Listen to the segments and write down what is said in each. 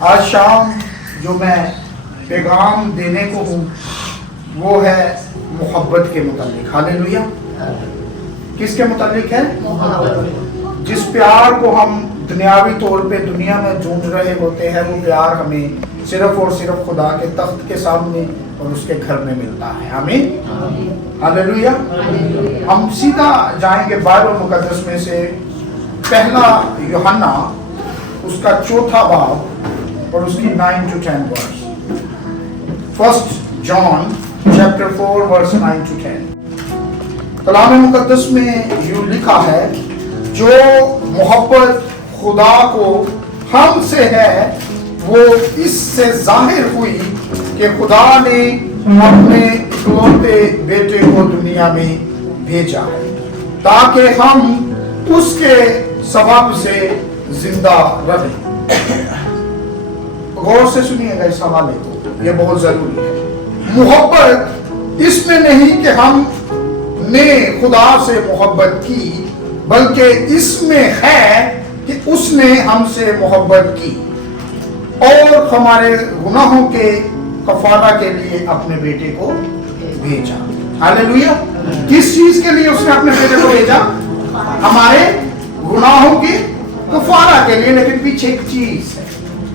آج شام جو میں پیغام دینے کو ہوں وہ ہے محبت کے متعلق. ہاللیلویا. کس کے متعلق ہے؟ جس پیار کو ہم دنیاوی طور پہ دنیا میں ڈھونڈ رہے ہوتے ہیں، وہ پیار ہمیں صرف اور صرف خدا کے تخت کے سامنے اور اس کے گھر میں ملتا ہے. آمین. ہاللیلویا. ہم سیدھا جائیں گے بائبل مقدس میں سے پہلا یوحنا اس کا 4 باب اور اس کی 9 to 10 verse. First John chapter 4 verse 9 to 10. کلام مقدس میں یوں لکھا ہے، جو محبت خدا کو ہم سے ہے وہ اس سے ظاہر ہوئی کہ خدا نے اپنے اکلوتے بیٹے کو دنیا میں بھیجا ہے تاکہ ہم اس کے سبب سے زندہ رہیں. غور سے سنیے گا اس حوالے کو، یہ بہت ضروری ہے. محبت اس میں نہیں کہ ہم نے خدا سے محبت کی، بلکہ اس میں ہے کہ اس نے ہم سے محبت کی اور ہمارے گناہوں کے کفارہ کے لیے اپنے بیٹے کو بھیجا. ہاللیلویا. کس چیز کے لیے اس نے اپنے بیٹے کو بھیجا؟ ہمارے گناہوں کے کفارہ کے لیے. لیکن پیچھے ایک چیز ہے،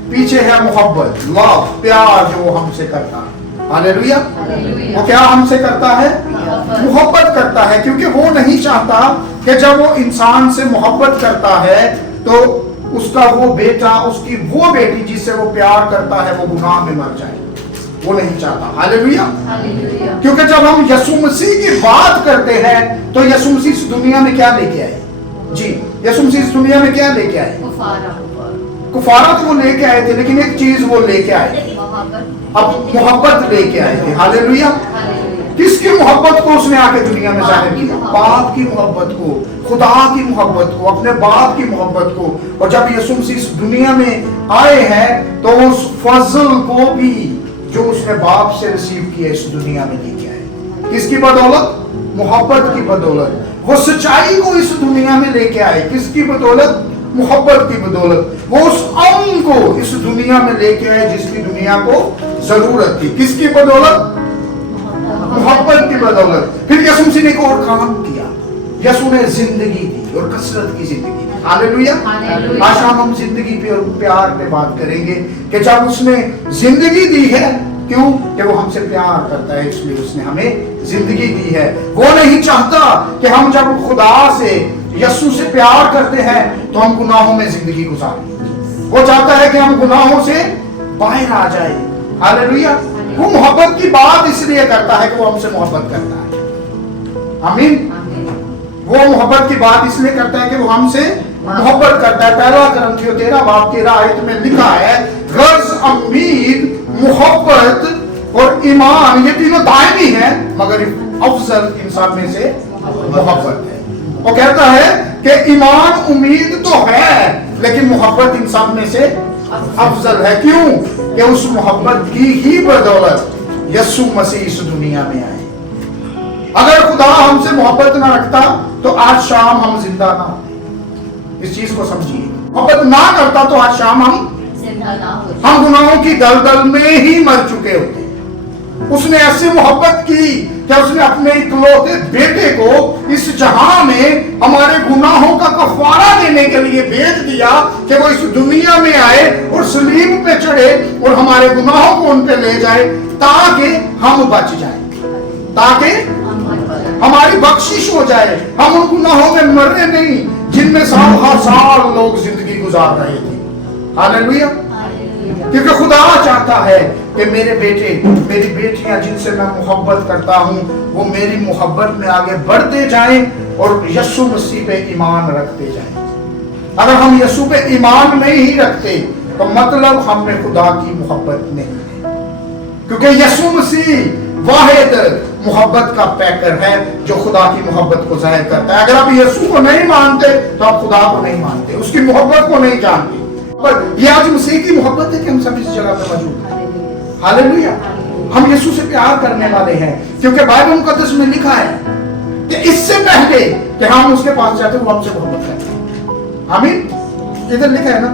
پیچھے ہے محبت، لو، پیار جو وہ ہم سے کرتا ہے. ہاللیلویا. وہ کیا ہم سے کرتا ہے؟ محبت کرتا ہے، کیونکہ وہ نہیں چاہتا کہ جب وہ انسان سے محبت کرتا ہے تو اس کا وہ بیٹا، اس کی وہ بیٹی جس سے وہ پیار کرتا ہے وہ گناہ میں مر جائے. وہ نہیں چاہتا. ہاللیلویا. کیونکہ جب ہم یسوع مسیح کی بات کرتے ہیں تو یسوع مسیح اس دنیا میں کیا لے کے آئے؟ جی، یسوع مسیح اس دنیا میں کیا لے کے آئے؟ کفارہ تو وہ لے کے آئے تھے، لیکن ایک چیز وہ لے کے آئے تھے، اب محبت لے کے آئے تھے. ہاللیلویا. کس کی محبت کو اس نے آ کے دنیا میں ظاہر کیا؟ باپ کی محبت کو، خدا کی محبت کو، اپنے باپ کی محبت کو. اور جب یسوع مسیح اس دنیا میں آئے ہیں تو اس فضل کو بھی جو اس نے باپ سے ریسیو کیا اس دنیا میں لے کے آئے. کس کی بدولت؟ محبت کی بدولت. وہ سچائی کو اس دنیا میں لے کے آئے. کس کی بدولت؟ محبت کی بدولت. وہ اس امن کو اس دنیا میں لے کے آئے جس کی دنیا کو ضرورت تھی. کس کی بدولت؟ محبت کی بدولت. پھر یسوع مسیح نے ایک اور کام کیا. یسوع نے زندگی دی اور کثرت کی زندگی دی. ہاللیلویا. آج ہم زندگی پہ اور پیار پہ بات کریں گے کہ جب اس نے زندگی دی ہے، کیوں؟ کہ وہ ہم سے پیار کرتا ہے، اس لیے اس نے ہمیں زندگی دی ہے. وہ نہیں چاہتا کہ ہم جب خدا سے، یسوع سے پیار کرتے ہیں تو ہم گناہوں میں زندگی گزاریں. وہ چاہتا ہے کہ ہم گناہوں سے باہر آ جائیں. ہاللیلویا. وہ محبت کی بات اس لیے کرتا ہے کہ وہ ہم سے محبت کرتا ہے. آمین. وہ محبت کی بات اس لیے کرتا ہے کہ وہ ہم سے محبت کرتا ہے. پہلا کرنتھیوں 13 باب 13 آیت میں لکھا ہے، غرض، امید، محبت اور ایمان، یہ تینوں دائمی ہیں مگر افضل انسان میں سے محبت ہے. وہ کہتا ہے کہ ایمان، امید تو ہے لیکن محبت انسان میں سے افضل ہے. کیوں؟ کہ اس محبت کی ہی بدولت یسوع مسیح اس دنیا میں آئے. اگر خدا ہم سے محبت نہ رکھتا تو آج شام ہم زندہ نہ ہوتے. اس چیز کو سمجھیے. محبت نہ کرتا تو آج شام ہم گناہوں کی دلدل میں ہی مر چکے ہوتے. اس نے ایسی محبت کی کہ اس نے اپنے اکلوتے بیٹے کو اس جہاں میں ہمارے گناہوں کا کفارہ دینے کے لیے بھیج دیا کہ وہ اس دنیا میں آئے اور صلیب پہ چڑھے اور ہمارے گناہوں کو ان پہ لے جائے تاکہ ہم بچ جائیں، تاکہ ہماری بخشش ہو جائے. ہم ان گناہوں میں مرنے نہیں جن میں سال ہر سال لوگ زندگی گزار رہے تھے. ہاللیلویا. کیونکہ خدا چاہتا ہے کہ میرے بیٹے، میری بیٹیاں جن سے میں محبت کرتا ہوں وہ میری محبت میں آگے بڑھتے جائیں اور یسوع مسیح پہ ایمان رکھتے جائیں. اگر ہم یسوع پہ ایمان نہیں رکھتے تو مطلب ہم میں خدا کی محبت نہیں ہے. کیونکہ یسوع مسیح واحد محبت کا پیکر ہے جو خدا کی محبت کو ظاہر کرتا ہے. اگر آپ یسوع کو نہیں مانتے تو آپ خدا کو نہیں مانتے، اس کی محبت کو نہیں جانتے. یہ آج مسیح کی محبت ہے کہ ہم سب اس جگہ پہ موجود ہیں. ہاللیلویا. ہم یسوع سے پیار کرنے والے ہیں کیونکہ بائبل مقدس میں لکھا ہے کہ اس سے پہلے کہ ہم اس کے پاس جاتے وہ ہم سے محبت کرتے ہیں. آمین. ادھر لکھا ہے نا،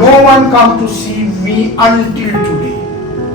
No one come to see me until today।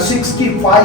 65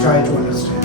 Try to understand।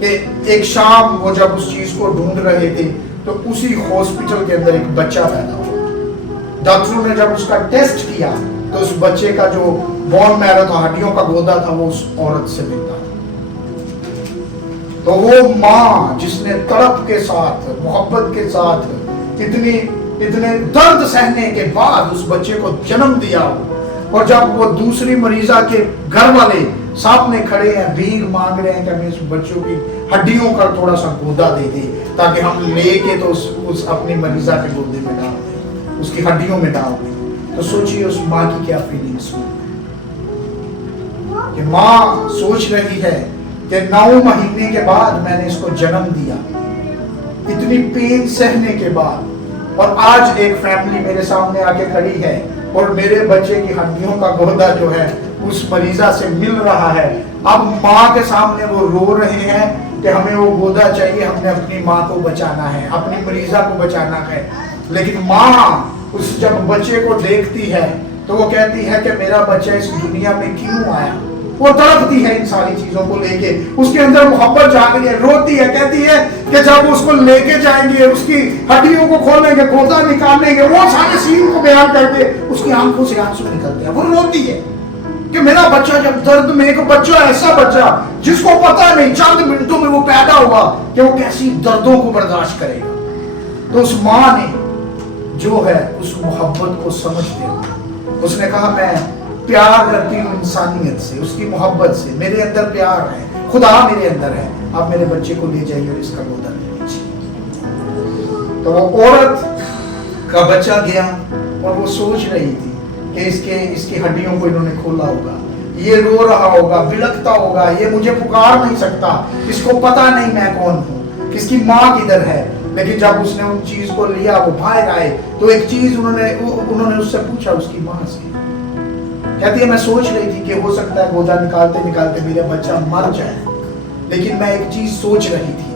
کہ ایک شام وہ جب اس چیز کو ڈھونڈ رہے تھے تو اسی ہاسپٹل کے اندر ایک بچہ پیدا ہوا. ڈاکٹروں نے جب اس کا ٹیسٹ کیا تو اس بچے کا جو بون میرو تھا, ہڈیوں کا گودا تھا, وہ اس عورت سے ملتا تھا. تو وہ ماں جس نے تڑپ کے ساتھ, محبت کے ساتھ, اتنے درد سہنے کے بعد اس بچے کو جنم دیا, اور جب وہ دوسری مریضہ کے گھر والے سامنے کھڑے ہیں, بھیک مانگ رہے ہیں کہ ہمیں اس بچوں کی ہڈیوں کا تھوڑا سا گودا دے دے تاکہ ہم لے کے تو اس اپنی مریضہ کے گودے میں ڈال دیں, اس کی ہڈیوں میں ڈال دیں. تو سوچئے اس ماں کی کیا فیلنگس ہوں کہ ماں سوچ رہی ہے کہ 9 مہینے کے بعد میں نے اس کو جنم دیا, اتنی پین سہنے کے بعد, اور آج ایک فیملی میرے سامنے آ کے کھڑی ہے اور میرے بچے کی ہڈیوں کا گودا جو ہے اس مریضہ سے مل رہا ہے. اب ماں کے سامنے وہ رو رہے ہیں کہ ہمیں وہ گودا چاہیے, ہم نے اپنی ماں کو بچانا ہے, اپنی مریضہ کو بچانا ہے. لیکن ماں اس جب بچے کو دیکھتی ہے تو وہ کہتی ہے کہ میرا بچہ اس دنیا میں کیوں آیا. وہ تڑپتی ہے ان ساری چیزوں کو لے کے, اس کے اندر محبت جا گئی ہے, روتی ہے, کہتی ہے کہ جب اس کو لے کے جائیں گے, اس کی ہڈیوں کو کھولیں گے, گودا نکالیں گے, وہ سارے سین کو بیان کر کے اس کی آنکھوں سے آنسو نکلتے ہیں. وہ روتی ہے کہ میرا بچہ جب درد میں, ایک بچہ ایسا بچہ جس کو پتا نہیں چند منٹوں میں وہ پیدا ہوا کہ وہ کیسی دردوں کو برداشت کرے گا. تو اس ماں نے جو ہے اس محبت کو سمجھتے ہوئے اس نے کہا میں پیار کرتی ہوں انسانیت سے, اس کی محبت سے, میرے اندر پیار ہے, خدا میرے اندر ہے, آپ میرے بچے کو لے جائیے اور اس کا گودا لے لیجیے. تو وہ عورت کا بچہ گیا اور وہ سوچ رہی تھی کہ اس کی ہڈیوں کو انہوں نے کھولا ہوگا, یہ رو رہا ہوگا, بلکتا ہوگا, یہ مجھے پکار نہیں سکتا, اس کو پتا نہیں میں کون ہوں, اس کی ماں کدھر ہے. لیکن جب اس نے ان چیز کو لیا, وہ باہر آئے تو ایک چیز انہوں نے اس سے پوچھا, اس کی ماں سے. کہتی ہے میں سوچ رہی تھی کہ ہو سکتا ہے گودا نکالتے نکالتے میرا بچہ مر جائے, لیکن میں ایک چیز سوچ رہی تھی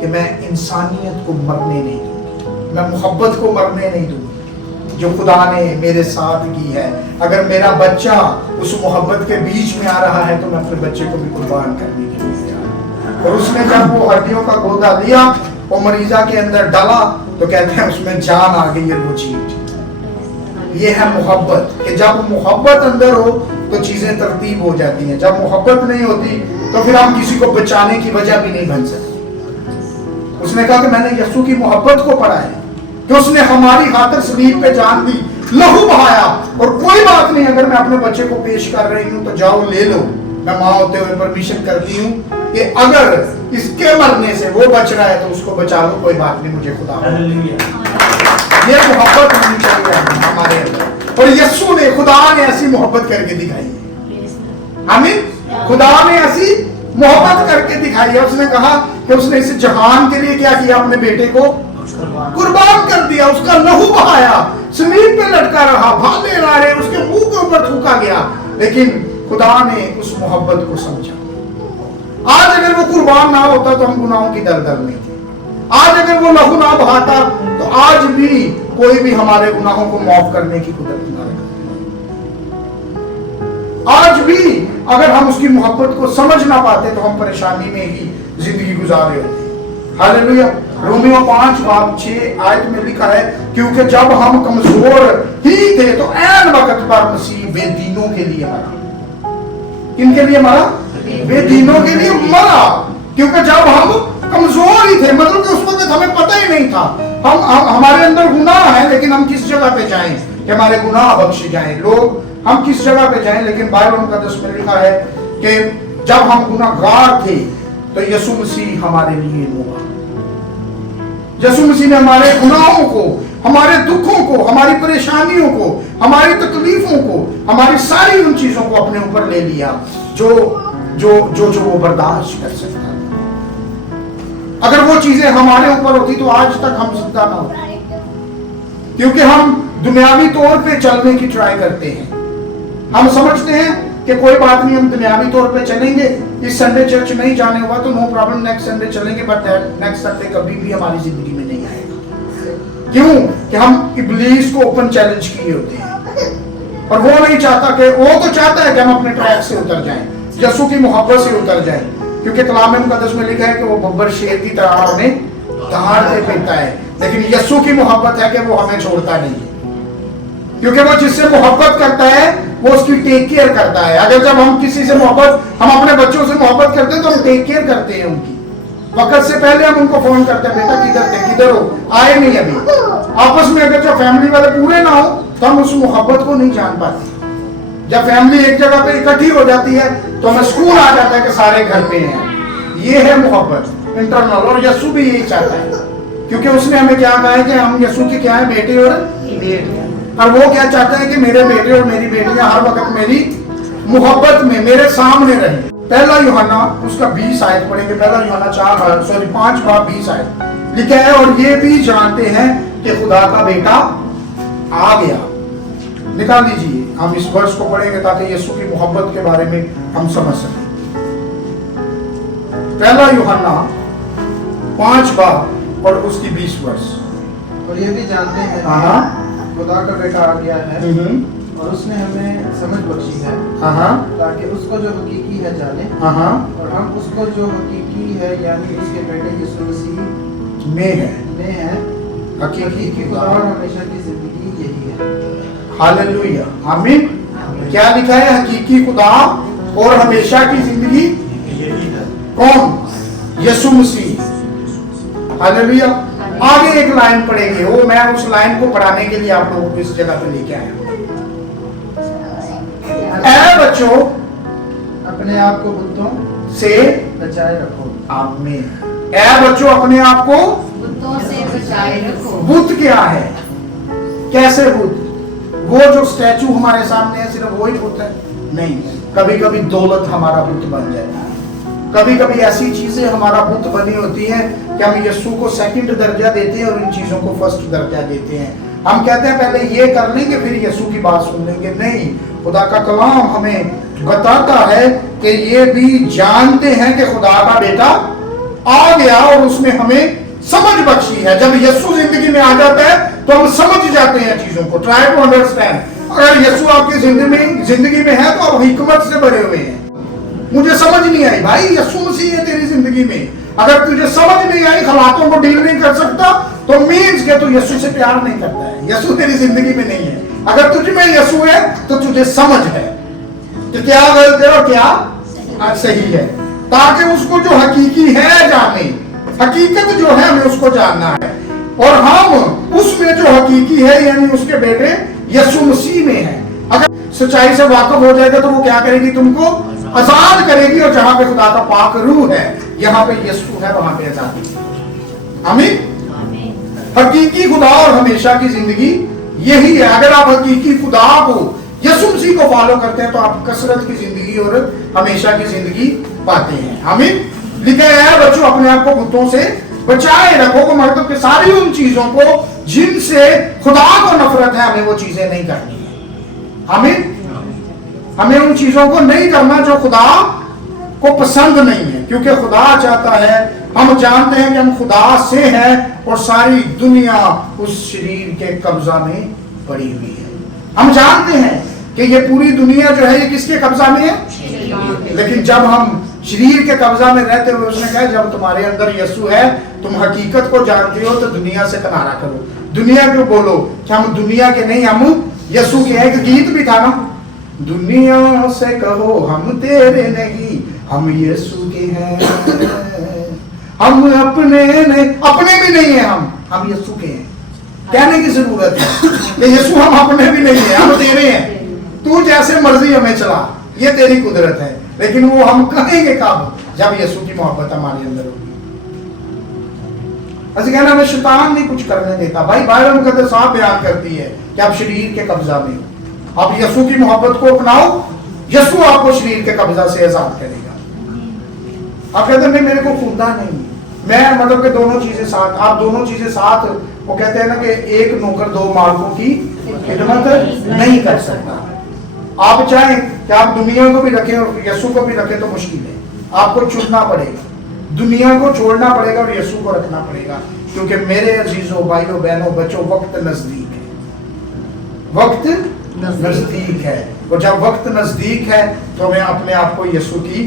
کہ میں انسانیت کو مرنے نہیں دوں, میں محبت کو مرنے نہیں دوں جو خدا نے میرے ساتھ کی ہے. اگر میرا بچہ اس محبت کے بیچ میں آ رہا ہے تو میں اپنے بچے کو بھی قربان کرنے کے لیے تیار. اور اس نے جب وہ ہڈیوں کا گودا لیا, وہ مریضہ کے اندر ڈالا, تو کہتے ہیں اس میں جان آ گئی ہے, وہ چیز. یہ ہے محبت, کہ جب محبت اندر ہو تو چیزیں ترتیب ہو جاتی ہیں. جب محبت نہیں ہوتی تو پھر ہم کسی کو بچانے کی وجہ بھی نہیں بن سکتے. اس نے کہا کہ میں نے یسوع کی محبت کو پڑھا ہے کہ اس نے ہماری خاطر صلیب پہ جان دی, لہو بہایا, اور کوئی بات نہیں اگر میں اپنے بچے کو پیش کر رہی ہوں تو جاؤ لے لو. میں ماں ہوتے ہوئے پرمیشن کرتی ہوں کہ اگر اس کے مرنے سے وہ بچ رہا ہے تو اس کو بچا لو, کوئی بات نہیں, مجھے خدا. یہ محبت ہونی چاہیے ہمارے اندر, اور یسوع نے, خدا نے ایسی محبت کر کے دکھائی ہے. آمین. خدا نے ایسی محبت کر کے دکھائی ہے. اس نے کہا کہ اس نے اس جہان کے لیے کیا کیا, اپنے بیٹے کو قربان کر دیا, اس کا لہو بہایا, صلیب پہ لٹکا رہا, بھالے رہے, اس کے منہ کے اوپر تھوکا گیا, لیکن خدا نے اس محبت کو سمجھا. آج اگر وہ قربان نہ ہوتا تو ہم گناہوں کی دلدل میں تھے. آج اگر وہ لہو نہ بہاتا تو آج بھی کوئی بھی ہمارے گناہوں کو معاف کرنے کی قدرت نہ رکھتا. آج بھی اگر ہم اس کی محبت کو سمجھ نہ پاتے تو ہم پریشانی میں ہی زندگی گزارے ہوتے. ہاللیلویا. رومیو 5:6 آیت میں لکھا ہے کیونکہ جب ہم کمزور ہی تھے تو عین وقت پر مسیح بے دینوں کے لیے مرا. کن کے لیے مرا؟ بے دینوں کے لیے مرا. کیونکہ جب ہم کمزور ہی تھے, مطلب کہ اس وقت ہمیں پتہ ہی نہیں تھا, ہمارے اندر گناہ ہے لیکن ہم کس جگہ پہ جائیں کہ ہمارے گناہ بخشے جائیں. لوگ ہم کس جگہ پہ جائیں, لیکن بائبل مقدس میں لکھا ہے کہ جب ہم گناہ گار تھے تو یسوع مسیح ہمارے لیے مرا. یسوع مسیح نے ہمارے گناہوں کو, ہمارے دکھوں کو, ہماری پریشانیوں کو, ہماری تکلیفوں کو, ہماری ساری ان چیزوں کو اپنے اوپر لے لیا جو وہ برداشت کر سکتا تھا. اگر وہ چیزیں ہمارے اوپر ہوتی تو آج تک ہم زندہ نہ ہوتے, کیونکہ ہم دنیاوی طور پہ چلنے کی ٹرائی کرتے ہیں. ہم سمجھتے ہیں کہ کوئی بات نہیں, ہم دنیاوی طور پہ چلیں گے, اس سنڈے چرچ نہیں جانے ہوا تو نو پرابلم, نیکسٹ سنڈے چلیں گے, بٹ نیکسٹ سنڈے کبھی بھی ہماری زندگی میں نہیں آئے گا. کیوں کہ ہم ابلیس کو اوپن چیلنج کیے ہوتے ہیں, اور وہ نہیں چاہتا کہ, وہ تو چاہتا ہے کہ ہم اپنے ٹریک سے اتر جائیں, یسوع کی محبت سے اتر جائیں, کیونکہ کلام مقدس میں لکھا ہے کہ وہ ببر شیر کی طرح ہمیں دھاڑتے پھرتا ہے، لیکن یسوع کی محبت ہے کہ وہ ہمیں چھوڑتا نہیں ہے، کیونکہ وہ جس سے محبت کرتا ہے وہ اس کی ٹیک کیئر کرتا ہے۔ اگر جب ہم کسی سے محبت، ہم اپنے بچوں سے محبت کرتے ہیں تو ہم ٹیک کیئر کرتے ہیں ان کی، وقت سے پہلے ہم ان کو فون کرتے ہیں، بیٹا کدھر تھے، کدھر ہو، آئے نہیں ابھی۔ آپس میں اگر جو فیملی والے پورے نہ ہو تو ہم اس محبت کو نہیں جان پاتے۔ جب فیملی ایک جگہ پہ اکٹھی ہو جاتی ہے تو ہمیں سکون آ جاتا ہے کہ سارے گھر پہ ہیں، یہ ہے محبت انٹرنل۔ اور یسوع بھی یہی چاہتا ہے، کیونکہ اس نے ہمیں کیا کہا ہے کہ ہم یسوع کے کیا ہیں، بیٹے اور بیٹیاں، اور وہ کیا چاہتا ہے کہ میرے بیٹے اور میری بیٹیاں ہر وقت میری محبت میں میرے سامنے رہیں۔ پہلا یوحنا اس کا 20 آیت پڑھیں گے، پہلا یوحنا 5 باب 20 آیت لکھا ہے، اور یہ بھی جانتے ہیں کہ خدا کا بیٹا آ گیا۔ نکال لیجیے، ہم اس ورس کو پڑھیں گے تاکہ یسوع کی محبت کے بارے میں ہم سمجھ سکیں۔ پہلا یوحنا 5 باب اور اس کی 20 ورس۔ اور یہ بھی جانتے ہیں خدا کا بیٹا آ گیا ہے اور اس نے ہمیں سمجھ بخشی ہے تاکہ اس کو جو حقیقی ہے جانے، اور ہم اس کو جو حقیقی ہے یعنی اس کے بیٹے یسوع مسیح میں ہے حقیقی خدا اور ہمیشہ کی زندگی یہی ہے۔ ہاللویا، آمین۔ کیا لکھا ہے؟ حقیقی خدا اور ہمیشہ کی زندگی کون؟ یسوع مسیح۔ ہاللویا۔ آگے ایک لائن پڑھیں گے، وہ میں اس لائن کو پڑھانے کے لیے آپ لوگوں کو اس جگہ پہ لے کے آیا ہوں۔ اے بچوں اپنے آپ کو بتوں سے بچائے رکھو۔ آمین۔ اے بچوں اپنے آپ کو بتوں سے بچائے رکھو۔ بت کیا ہے؟ کیسے بت؟ وہ جو سٹیچو ہمارے سامنے ہے صرف وہی بت ہے؟ نہیں، کبھی کبھی دولت ہمارا بت بن جاتا ہے، کبھی کبھی ایسی چیزیں ہمارا بت بنی ہوتی ہیں کہ ہم یسوع کو سیکنڈ درجہ دیتے ہیں اور ان چیزوں کو فرسٹ درجہ دیتے ہیں۔ ہم کہتے ہیں پہلے یہ کر لیں گے پھر یسوع کی بات سن لیں گے۔ نہیں، خدا کا کلام ہمیں بتاتا ہے کہ یہ بھی جانتے ہیں کہ خدا کا بیٹا آ گیا اور اس نے ہمیں سمجھ بخشی ہے۔ جب یسوع زندگی میں آ جاتا ہے تو ہم سمجھ جاتے ہیں چیزوں کو۔ Try to understand. اگر یسوع آپ کی زندگی میں ہے تو آپ حکمت سے بھرے ہوئے ہیں۔ مجھے سمجھ نہیں آئی، بھائی یسوع مسیح ہے تیری زندگی میں، اگر تجھے سمجھ نہیں آئی، حالاتوں کو ڈیل نہیں کر سکتا تو مینز کہ تو یسوع سے پیار نہیں کرتا ہے، یسوع تیری زندگی میں نہیں ہے۔ اگر تجھ میں یسوع ہے تو تجھے سمجھ ہے کہ کیا غلط ہے اور کیا صحیح ہے، تاکہ اس کو جو حقیقی ہے جانے۔ حقیقت جو ہے ہمیں اس کو جاننا ہے، اور ہم اس میں جو حقیقی ہے یعنی اس کے بیٹے یسوع مسیح میں ہے۔ اگر سچائی سے واقف ہو جائے گا تو وہ کیا کرے گی؟ تم کو آزاد کرے گی، اور جہاں پہ خدا کا پاک روح ہے، یہاں پہ یسوع ہے، وہاں پہ آزادی ہے۔ آمین۔ حقیقی خدا اور ہمیشہ کی زندگی یہی ہے۔ اگر آپ حقیقی خدا کو یسوع مسیح کو فالو کرتے ہیں تو آپ کثرت کی زندگی اور ہمیشہ کی زندگی پاتے ہیں۔ آمین۔ لکھا ہے بچوں اپنے آپ کو بتوں سے بچائے رکھو، کو مطلب کہ ساری ان چیزوں کو جن سے خدا کو نفرت ہے ہمیں وہ چیزیں نہیں کرنی ہے۔ آمین۔ ہمیں ان چیزوں کو نہیں کرنا جو خدا کو پسند نہیں ہے، کیونکہ خدا چاہتا ہے، ہم جانتے ہیں کہ ہم خدا سے ہیں اور ساری دنیا اس شریر کے قبضہ میں پڑی ہوئی ہے۔ ہم جانتے ہیں کہ یہ پوری دنیا جو ہے یہ کس کے قبضہ میں ہے، لیکن جب ہم شریر کے قبضہ میں رہتے ہوئے اس نے کہا جب تمہارے اندر یسوع ہے، تم حقیقت کو جانتے ہو تو دنیا سے کنارہ کرو۔ دنیا کو بولو کہ ہم دنیا کے نہیں، ہم یسوع کے ہیں۔ ایک گیت بھی تھا نا، دنیا سے کہو ہم تیرے نہیں، ہم یسوع کے ہیں، ہم اپنے نہیں، اپنے بھی نہیں ہیں، ہم یسوع کے ہیں۔ کہنے کی ضرورت ہے کہ یسوع ہم اپنے بھی نہیں ہیں، ہم تیرے ہیں، تو جیسے مرضی ہمیں چلا، یہ تیری قدرت ہے۔ لیکن وہ ہم کہیں گے کب؟ جب یسوع کی محبت ہمارے اندر ہوگی۔ ایسے کہنا ہمیں شیطان نہیں کچھ کرنے دیتا۔ بھائی بائبل مقدس صاحب بیان کرتی ہے کہ آپ شریر کے قبضہ میں ہو، آپ یسوع کی محبت کو اپناؤ، یسوع آپ کو شریر کے قبضہ سے آزاد کرے گا۔ آپ کہتے ہیں نہیں میرے کو خدا نہیں، میں مطلب کہ دونوں چیزیں ساتھ، آپ دونوں چیزیں ساتھ، وہ کہتے ہیں نا کہ ایک نوکر دو مالکوں کی خدمت نہیں کر سکتا۔ آپ چاہیں کہ آپ دنیا کو بھی رکھیں اور یسوع کو بھی رکھیں تو مشکل ہے، آپ کو چننا پڑے گا، دنیا کو چھوڑنا پڑے گا اور یسوع کو رکھنا پڑے گا، کیونکہ میرے عزیزوں بھائیوں بہنوں بچوں وقت نزدیک ہے، وقت نزدیک ہے، اور جب وقت نزدیک ہے تو ہمیں اپنے آپ کو یسوع کی